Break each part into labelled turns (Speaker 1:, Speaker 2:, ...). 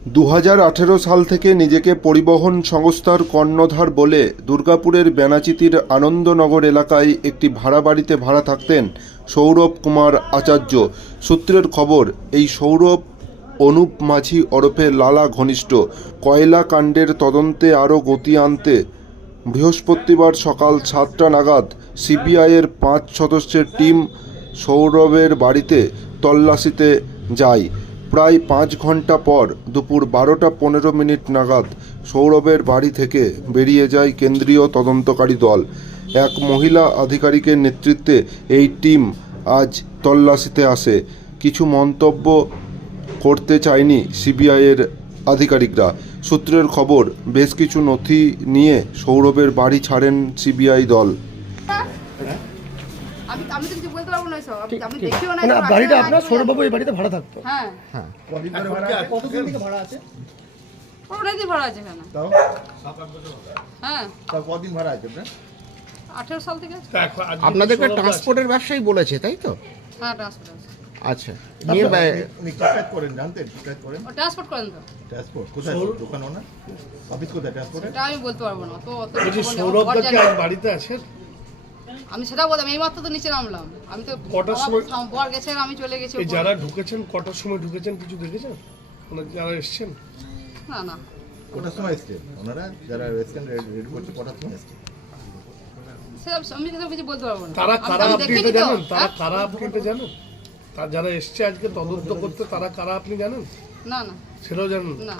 Speaker 1: দু হাজার আঠেরো সাল থেকে নিজেকে পরিবহন সংস্থার কর্ণধার বলে দুর্গাপুরের বেনাচিতির আনন্দনগর এলাকায় একটি ভাড়া বাড়িতে ভাড়া থাকতেন সৌরভ কুমার আচার্য। সূত্রের খবর, এই সৌরভ অনুপ মাঝি ওরফে লালা ঘনিষ্ঠ। কয়লা কাণ্ডের তদন্তে আরও গতি আনতে বৃহস্পতিবার সকাল সাতটা নাগাদ সিবিআইয়ের পাঁচ সদস্যের টিম সৌরভের বাড়িতে তল্লাশিতে যায়। প্রায় পাঁচ ঘণ্টা পর দুপুর বারোটা পনেরো মিনিট নাগাদ সৌরভের বাড়ি থেকে বেরিয়ে যায় কেন্দ্রীয় তদন্তকারী দল। এক মহিলা আধিকারিকের নেতৃত্বে এই টিম আজ তল্লাশিতে আসে। কিছু মন্তব্য করতে চায়নি সিবিআইয়ের আধিকারিকরা। সূত্রের খবর, বেশ কিছু নথি নিয়ে সৌরভের বাড়ি ছাড়েন সিবিআই দল।
Speaker 2: আমি আমি তো কিছু বলতে পারব না সব আমি দেখিও না
Speaker 3: মানে বাড়িটা আপনার
Speaker 2: আছে।
Speaker 3: সৌরভবাবু এই বাড়িতে ভাড়া থাকতো?
Speaker 2: হ্যাঁ।
Speaker 3: কতদিন থেকে ভাড়া আছে?
Speaker 2: অনেকদিন ভাড়া আছে এখানে।
Speaker 4: তাও?
Speaker 2: হ্যাঁ।
Speaker 4: তাও কদিন ভাড়া আছে আপনার?
Speaker 2: আঠেরো সাল থেকে
Speaker 5: আপনাদেরকে ট্রান্সপোর্টের ব্যবসায়ী বলেছে তাই তো?
Speaker 2: হ্যাঁ ট্রান্সপোর্ট আছে
Speaker 5: আচ্ছা। নিয়ে
Speaker 4: উনি কাজ করেন জানতেন? কাজ করেন?
Speaker 2: ও ট্রান্সপোর্ট করেন তো।
Speaker 4: ট্রান্সপোর্ট কোথায় দোকান ওনার? অফিস কোথায় ট্রান্সপোর্টের
Speaker 2: এটা আমি বলতে পারব না তো অত
Speaker 3: সৌরভ বাড়িতে আছেন
Speaker 2: আমি সেটা বলতাম এই মাত্র তো নিচে নামলাম। আমি তো
Speaker 3: কটার সময়-
Speaker 2: সাম- বর গেছে আমি চলে গেছি
Speaker 3: এই যারা ঢুকেছেন কটার সময় ঢুকেছেন কিছু দেখেছেন? মানে যারা এসছেন?
Speaker 2: না না।
Speaker 4: কটার সময় এসছে? ওনারা যারা রেস্টুরেন্ট রেডি করছে কটার সময় এসছে?
Speaker 2: সেটা আমি সেটা কিছু বলতে পারব না।
Speaker 3: তারা
Speaker 2: আমি-
Speaker 3: কারা আপনি এটা জানেন? তারা
Speaker 2: হ্যাঁ?
Speaker 3: কারা আপনি এটা জানেন? তার যারা এসছে আজকে তদন্ত করতে তারা কারা আপনি জানেন?
Speaker 2: না না।
Speaker 3: সেটাও জানেন?
Speaker 2: না।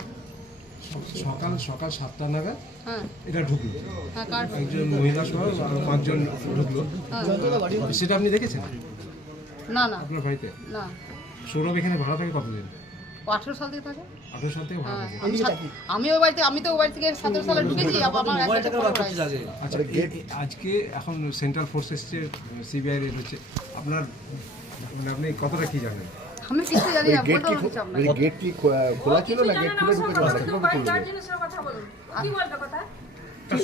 Speaker 6: সকাল সকাল সাতটা নাগাদ
Speaker 2: হ্যাঁ।
Speaker 6: এটা ঢুকলো।
Speaker 2: হ্যাঁ
Speaker 6: একজন মহিলা সহ আরও পাঁচজন ঢুকলো।
Speaker 2: হ্যাঁ।
Speaker 6: সেটা আপনি দেখেছেন?
Speaker 2: না না।
Speaker 6: আপনার বাড়িতে?
Speaker 2: না।
Speaker 6: সৌরভ এখানে ভাড়া থাকে কতদিন?
Speaker 2: আঠেরো সাল থেকে থাকে।
Speaker 6: আঠারো সাল থেকে ভাড়া থাকে।
Speaker 2: আমি সাত- আমি ওই বাড়িতে আমি তো ওই বাড়ি থেকে সতেরো সালে ঢুকেছি।
Speaker 6: আচ্ছা আজকে এখন সেন্ট্রাল ফোর্স এসছে সিবিআই হচ্ছে। আপনার মানে আপনি কতটা কি জানেন?
Speaker 2: আমি কিছু জানি না বলতে পারব আপনাকে।
Speaker 4: গেট কি খোলা- খোলা ছিল না? গেট খুলে ঢুকেছে ওনারা কীভাবে খুলবে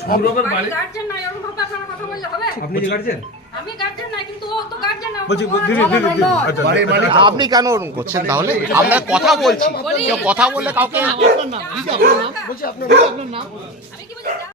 Speaker 3: সৌরভের বাড়ি
Speaker 7: গার্জেন নাই ওরকম ভাবে আপনারা কথা বললে হবে?
Speaker 6: আপনি গার্জেন
Speaker 7: আমি গার্জেন নাই কিন্তু ও তো গার্জেন না
Speaker 3: বলছি দিদি দিদি দিদি।
Speaker 4: বাড়ির মালিক
Speaker 5: আপনি কেন ওরকম করছেন তাহলে? আমরা কথা বলছি। কেউ কথা বললে কাউকে
Speaker 7: আমি কি বলছি